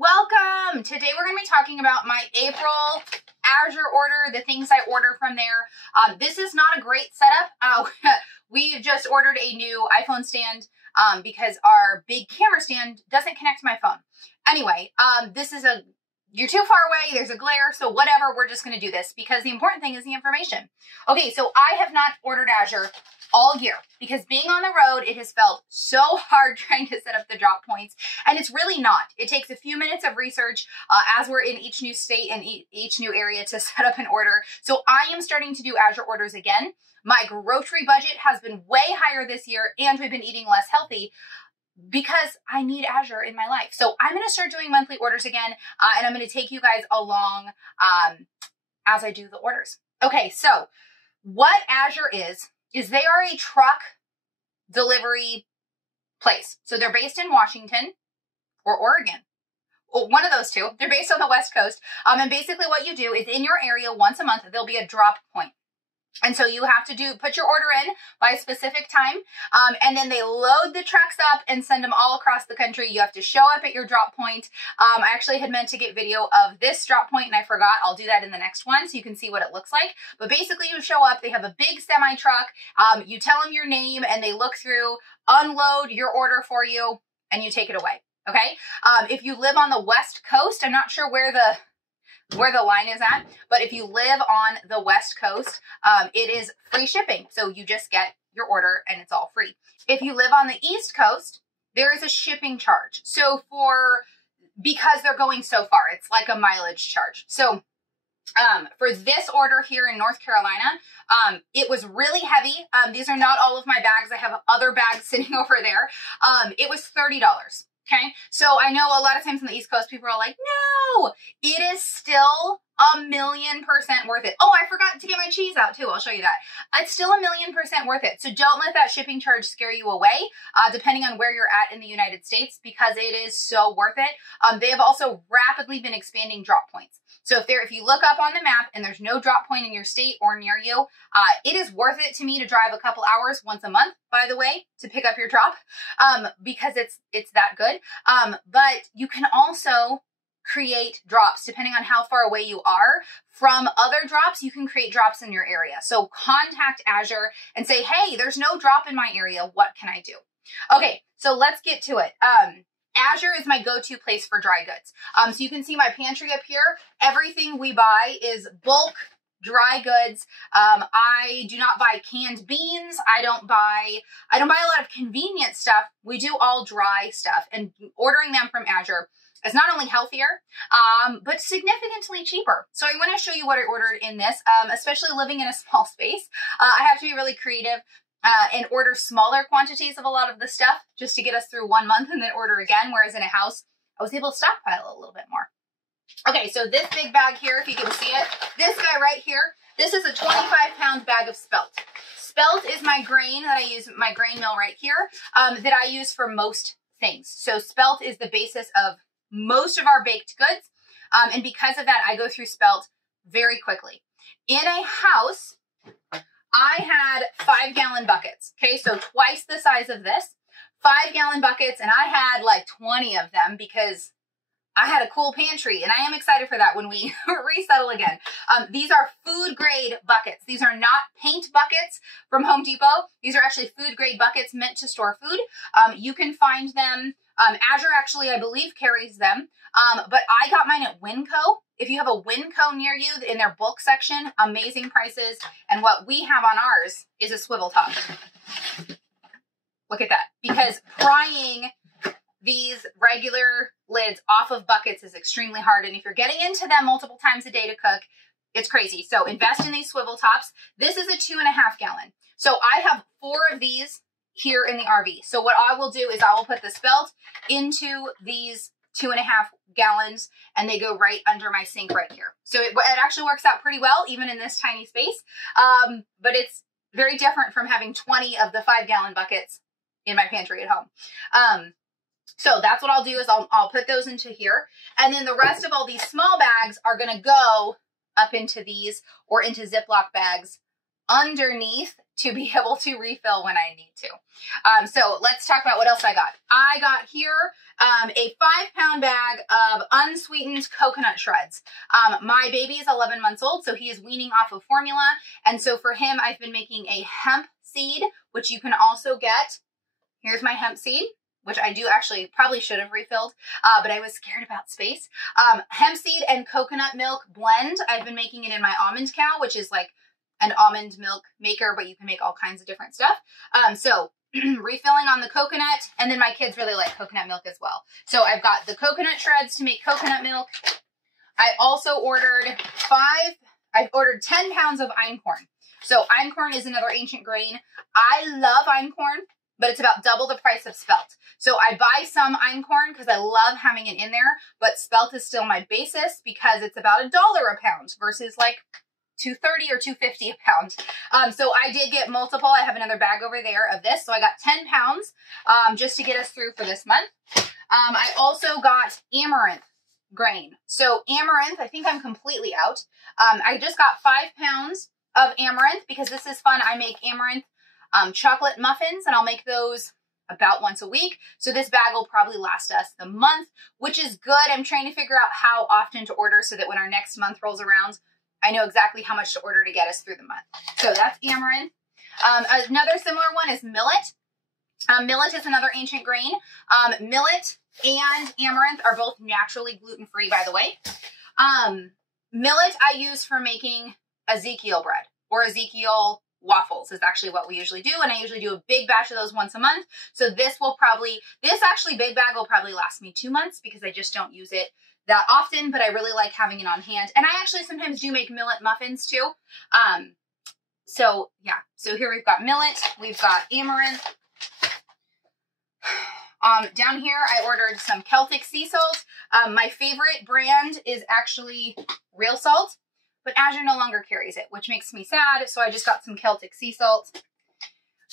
Welcome! Today we're going to be talking about my April Azure order, the things I order from there. This is not a great setup. We've just ordered a new iPhone stand because our big camera stand doesn't connect to my phone. Anyway, you're too far away, there's a glare, so whatever, we're just going to do this because the important thing is the information. Okay, so I have not ordered Azure all year because being on the road, it has felt so hard trying to set up the drop points, and it's really not. It takes a few minutes of research as we're in each new state and each new area to set up an order. So I am starting to do Azure orders again. My grocery budget has been way higher this year, and we've been eating less healthy because I need Azure in my life. So I'm going to start doing monthly orders again, and I'm going to take you guys along as I do the orders. Okay, so what Azure is they are a truck delivery place. So they're based in Washington or Oregon. Well, one of those two. They're based on the West Coast. And basically what you do is in your area once a month, there'll be a drop point. And so you have to put your order in by a specific time, and then they load the trucks up and send them all across the country. You have to show up at your drop point. I actually had meant to get video of this drop point and I forgot. I'll do that in the next one so you can see what it looks like. But basically you show up, they have a big semi truck, you tell them your name and they look through, unload your order for you, and you take it away. Okay. If you live on the West Coast, I'm not sure where the line is at, but if you live on the West Coast, it is free shipping. So you just get your order and it's all free. If you live on the East Coast, there is a shipping charge. So because they're going so far, it's like a mileage charge. So for this order here in North Carolina, it was really heavy. These are not all of my bags. I have other bags sitting over there. It was $30. Okay, so I know a lot of times on the East Coast, people are like, no, it is still 1,000,000% worth it. Oh, I forgot to get my cheese out too. I'll show you that. It's still 1,000,000% worth it. So don't let that shipping charge scare you away, depending on where you're at in the United States, because it is so worth it. They have also rapidly been expanding drop points. So if you look up on the map and there's no drop point in your state or near you, it is worth it to me to drive a couple hours once a month, by the way, to pick up your drop, because it's that good. But you can also create drops depending on how far away you are from other drops. You can create drops in your area. So contact Azure and say, hey, there's no drop in my area. What can I do? Okay, so let's get to it. Azure is my go-to place for dry goods. So you can see my pantry up here. Everything we buy is bulk dry goods. I do not buy canned beans. I don't buy a lot of convenient stuff. We do all dry stuff, and ordering them from Azure is not only healthier, but significantly cheaper. So I want to show you what I ordered in this, especially living in a small space. I have to be really creative and order smaller quantities of a lot of the stuff just to get us through 1 month and then order again. Whereas in a house, I was able to stockpile a little bit more. Okay, so this big bag here, if you can see it, this guy right here, this is a 25-pound bag of spelt. Spelt is my grain that I use, my grain mill right here, that I use for most things. So spelt is the basis of most of our baked goods. And because of that, I go through spelt very quickly. In a house, I had 5-gallon buckets. Okay, so twice the size of this, 5-gallon buckets, and I had like 20 of them because I had a cool pantry, and I am excited for that when we resettle again. These are food grade buckets. These are not paint buckets from Home Depot. These are actually food grade buckets meant to store food. You can find them. Azure actually, I believe, carries them. But I got mine at Winco. If you have a Winco near you in their bulk section, amazing prices. And what we have on ours is a swivel top. Look at that. Because prying these regular lids off of buckets is extremely hard. And if you're getting into them multiple times a day to cook, it's crazy. So invest in these swivel tops. This is a 2.5 gallon. So I have 4 of these here in the RV. So what I will do is I will put the spelt into these 2.5 gallons, and they go right under my sink right here. So it actually works out pretty well, even in this tiny space. But it's very different from having 20 of the 5-gallon buckets in my pantry at home. So that's what I'll do is I'll put those into here. And then the rest of all these small bags are going to go up into these or into Ziploc bags underneath to be able to refill when I need to. So let's talk about what else I got. I got here a 5-pound bag of unsweetened coconut shreds. My baby is 11 months old, so he is weaning off of formula. And so for him, I've been making a hemp seed, which you can also get. Here's my hemp seed, which I do actually probably should have refilled, but I was scared about space. Hemp seed and coconut milk blend. I've been making it in my almond cow, which is like an almond milk maker, but you can make all kinds of different stuff. So refilling on the coconut, and then my kids really like coconut milk as well. So I've got the coconut shreds to make coconut milk. I also ordered 10 pounds of einkorn. So einkorn is another ancient grain. I love einkorn, but it's about double the price of spelt. So I buy some einkorn because I love having it in there, but spelt is still my basis because it's about $1 a pound versus like $2.30 or $2.50 a pound. So I did get multiple. I have another bag over there of this. So I got 10 pounds just to get us through for this month. I also got Amaranth Grain. So Amaranth, I think I'm completely out. I just got 5 pounds of Amaranth because this is fun. I make Amaranth chocolate muffins, and I'll make those about once a week. So this bag will probably last us the month, which is good. I'm trying to figure out how often to order so that when our next month rolls around, I know exactly how much to order to get us through the month. So that's Amaranth. Another similar one is Millet. Millet is another ancient grain. Millet and Amaranth are both naturally gluten-free, by the way. Millet I use for making Ezekiel bread, or Ezekiel waffles is actually what we usually do. And I usually do a big batch of those once a month. So this actually big bag will probably last me 2 months because I just don't use it that often, but I really like having it on hand. And I actually sometimes do make millet muffins too. So yeah, so here we've got millet, we've got amaranth. Down here, I ordered some Celtic sea salt. My favorite brand is actually Real Salt, but Azure no longer carries it, which makes me sad. So I just got some Celtic sea salt.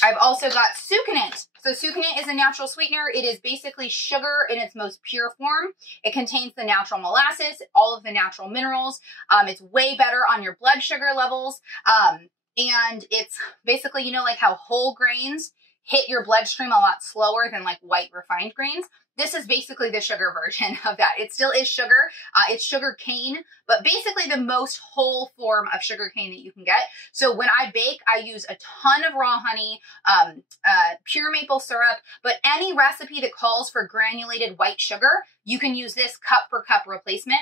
I've also got succinate. So succinate is a natural sweetener. It is basically sugar in its most pure form. It contains the natural molasses, all of the natural minerals. It's way better on your blood sugar levels. And it's basically, you know, like how whole grains hit your bloodstream a lot slower than like white refined grains. This is basically the sugar version of that. It still is sugar. It's sugar cane, but basically the most whole form of sugar cane that you can get. So when I bake, I use a ton of raw honey, pure maple syrup, but any recipe that calls for granulated white sugar, you can use this cup for cup replacement.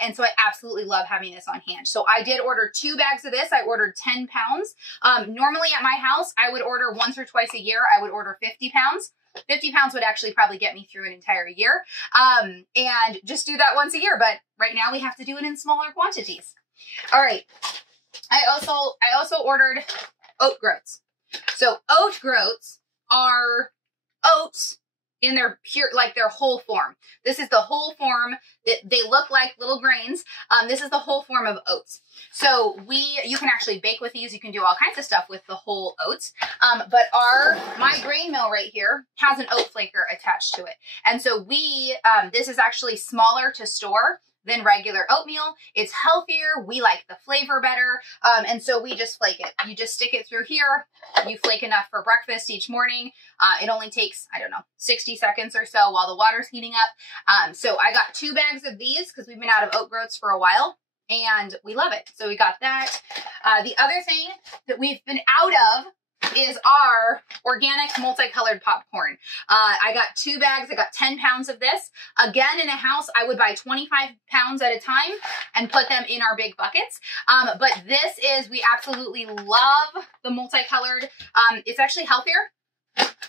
And so I absolutely love having this on hand. So I did order 2 bags of this. I ordered 10 pounds. Normally at my house, I would order once or twice a year. I would order 50 pounds. 50 pounds would actually probably get me through an entire year. And just do that once a year. But right now we have to do it in smaller quantities. All right. I also ordered Oat Groats. So Oat Groats are oats in their pure, like their whole form. This is the whole form. They look like little grains. This is the whole form of oats. So you can actually bake with these. You can do all kinds of stuff with the whole oats. But my grain mill right here has an oat flaker attached to it. And so this is actually smaller to store than regular oatmeal. It's healthier. We like the flavor better. And so we just flake it. You just stick it through here. You flake enough for breakfast each morning. It only takes, I don't know, 60 seconds or so while the water's heating up. So I got 2 bags of these because we've been out of Oat Groats for a while and we love it. So we got that. The other thing that we've been out of is our organic multicolored popcorn. I got 2 bags. I got 10 pounds of this. Again, in a house, I would buy 25 pounds at a time and put them in our big buckets. But this is, we absolutely love the multicolored. It's actually healthier.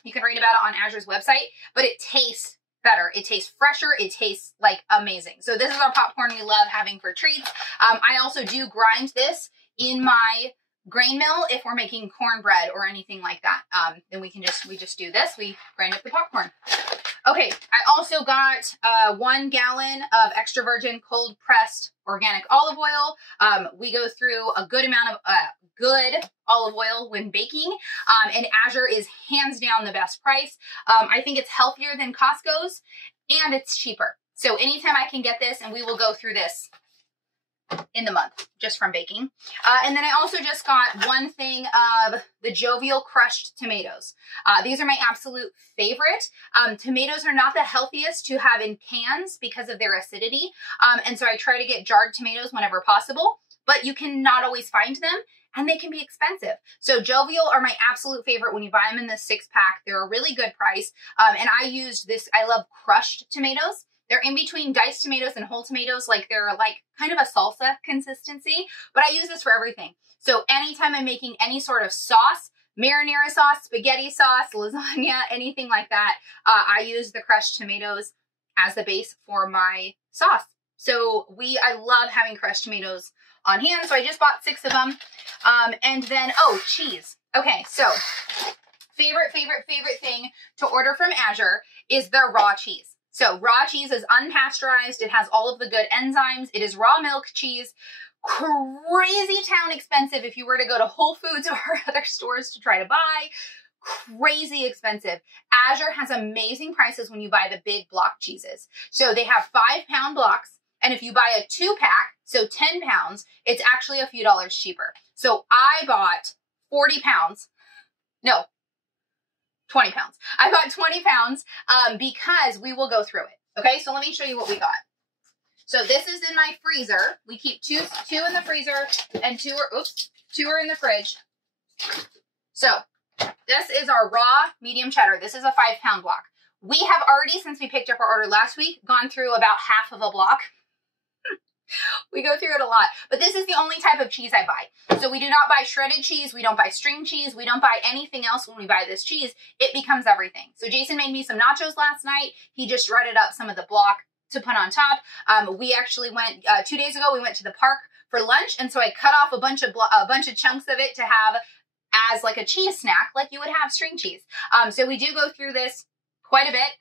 You can read about it on Azure's website, but it tastes better. It tastes fresher. It tastes like amazing. So this is our popcorn we love having for treats. I also do grind this in my grain mill if we're making cornbread or anything like that. Then we just do this. We grind up the popcorn. Okay, I also got 1 gallon of extra virgin cold pressed organic olive oil. We go through a good amount of good olive oil when baking, and Azure is hands down the best price. I think it's healthier than Costco's and it's cheaper. So anytime I can get this, and we will go through this in the month just from baking. And then I also just got one thing of the Jovial crushed tomatoes. These are my absolute favorite. Tomatoes are not the healthiest to have in cans because of their acidity. And so I try to get jarred tomatoes whenever possible, but you cannot always find them and they can be expensive. So Jovial are my absolute favorite when you buy them in the 6-pack. They're a really good price. And I used this, I love crushed tomatoes. They're in between diced tomatoes and whole tomatoes, like they're like kind of a salsa consistency, but I use this for everything. So anytime I'm making any sort of sauce, marinara sauce, spaghetti sauce, lasagna, anything like that, I use the crushed tomatoes as the base for my sauce. So I love having crushed tomatoes on hand. So I just bought 6 of them. And then, oh, cheese. Okay, so favorite thing to order from Azure is their raw cheese. So raw cheese is unpasteurized. It has all of the good enzymes. It is raw milk cheese. Crazy town expensive if you were to go to Whole Foods or other stores to try to buy. Crazy expensive. Azure has amazing prices when you buy the big block cheeses. So they have 5-pound blocks. And if you buy a 2-pack, so 10 pounds, it's actually a few dollars cheaper. So I bought 40 pounds. No. 20 pounds. I bought 20 pounds because we will go through it. Okay, so let me show you what we got. So this is in my freezer. We keep two in the freezer and 2 are in the fridge. So this is our raw medium cheddar. This is a 5-pound block. We have already, since we picked up our order last week, gone through about half of a block. We go through it a lot, but this is the only type of cheese I buy. So we do not buy shredded cheese. We don't buy string cheese. We don't buy anything else when we buy this cheese. It becomes everything. So Jason made me some nachos last night. He just shredded up some of the block to put on top. We actually went 2 days ago. We went to the park for lunch, and so I cut off a bunch of chunks of it to have as like a cheese snack, like you would have string cheese. So we do go through this quite a bit.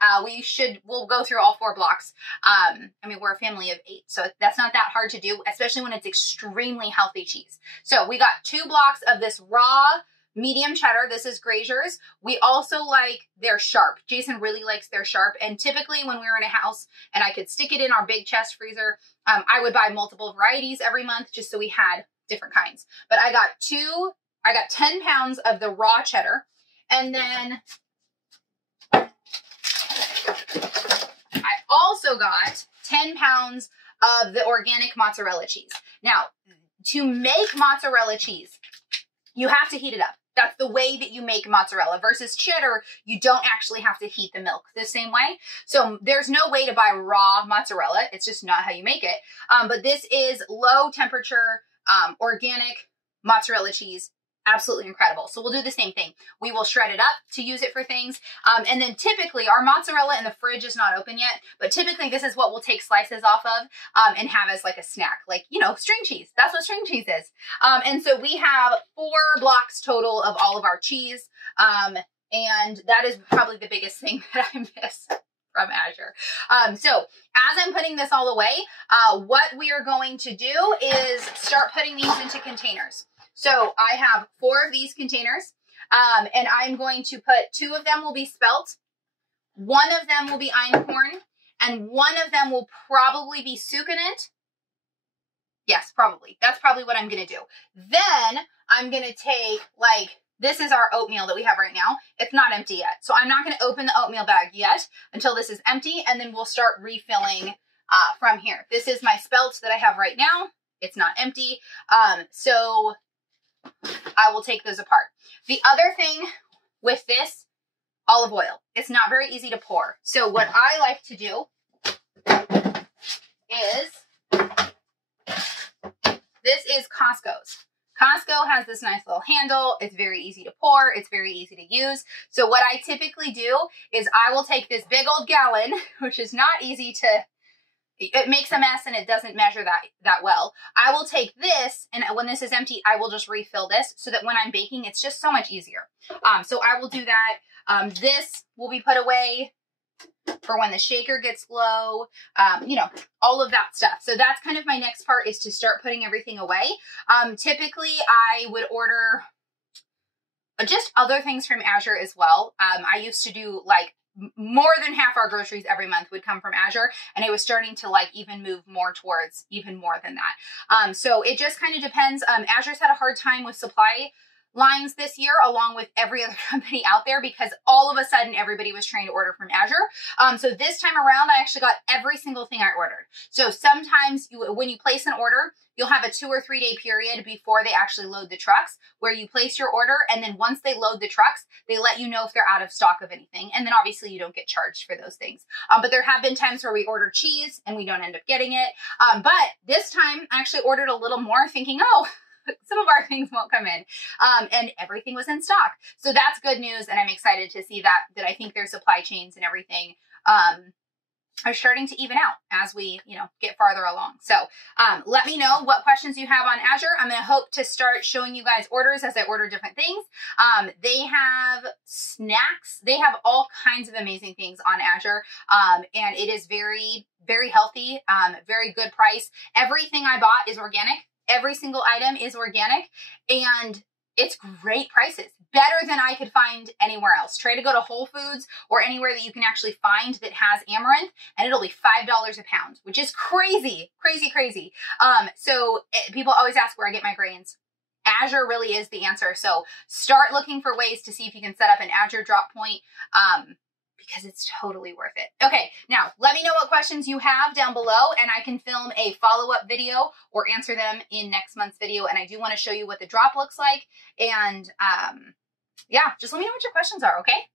We'll go through all 4 blocks. I mean, we're a family of 8, so that's not that hard to do, especially when it's extremely healthy cheese. So we got 2 blocks of this raw medium cheddar. This is Grazier's. We also like their sharp. Jason really likes their sharp. And typically when we were in a house and I could stick it in our big chest freezer, I would buy multiple varieties every month just so we had different kinds. But I got 10 pounds of the raw cheddar. And then I also got 10 pounds of the organic mozzarella cheese. Now, to make mozzarella cheese, you have to heat it up. That's the way that you make mozzarella versus cheddar. You don't actually have to heat the milk the same way. So there's no way to buy raw mozzarella. It's just not how you make it. But this is low temperature, organic mozzarella cheese. Absolutely incredible. So we'll do the same thing. We will shred it up to use it for things. And then typically our mozzarella in the fridge is not open yet, but typically this is what we'll take slices off of and have as like a snack, like, you know, string cheese. That's what string cheese is. And so we have 4 blocks total of all of our cheese. And that is probably the biggest thing that I miss from Azure. So as I'm putting this all away, what we are going to do is start putting these into containers. So I have 4 of these containers, and I'm going to put 2 of them will be spelt, 1 of them will be einkorn, and 1 of them will probably be succulent. Yes, probably. That's probably what I'm going to do. Then I'm going to take, like, this is our oatmeal that we have right now. It's not empty yet. So I'm not going to open the oatmeal bag yet until this is empty, and then we'll start refilling from here. This is my spelt that I have right now. It's not empty. So I will take those apart. The other thing with this, olive oil. It's not very easy to pour. So what I like to do is, this is Costco's. Costco has this nice little handle. It's very easy to pour. It's very easy to use. So what I typically do is I will take this big old gallon, which is not easy to, it makes a mess and it doesn't measure that well. I will take this, and when this is empty, I will just refill this so that when I'm baking, it's just so much easier. So I will do that. This will be put away for when the shaker gets low, you know, all of that stuff. So that's kind of my next part, is to start putting everything away. Typically I would order just other things from Azure as well. I used to do like more than half our groceries every month would come from Azure, and it was starting to like even move more towards even more than that. So it just kind of depends. Azure's had a hard time with supply lines this year, along with every other company out there, because all of a sudden everybody was trying to order from Azure. So this time around, I actually got every single thing I ordered. So sometimes when you place an order, you'll have a 2 or 3 day period before they actually load the trucks, where you place your order, and then once they load the trucks, they let you know if they're out of stock of anything. And then obviously you don't get charged for those things. But there have been times where we order cheese and we don't end up getting it. But this time I actually ordered a little more, thinking, oh, some of our things won't come in, and everything was in stock. So that's good news. And I'm excited to see that I think their supply chains and everything, are starting to even out as we, get farther along. So, let me know what questions you have on Azure. I'm going to hope to start showing you guys orders as I order different things. They have snacks. They have all kinds of amazing things on Azure. And it is very, very healthy, very good price. Everything I bought is organic. Every single item is organic, and it's great prices, better than I could find anywhere else. Try to go to Whole Foods or anywhere that you can actually find that has amaranth, and it'll be $5 a pound, which is crazy, crazy, crazy. So people always ask where I get my grains. Azure really is the answer. So start looking for ways to see if you can set up an Azure drop point, because it's totally worth it. Okay, now let me know what questions you have down below, and I can film a follow-up video or answer them in next month's video. And I do want to show you what the drop looks like. And yeah, just let me know what your questions are, okay?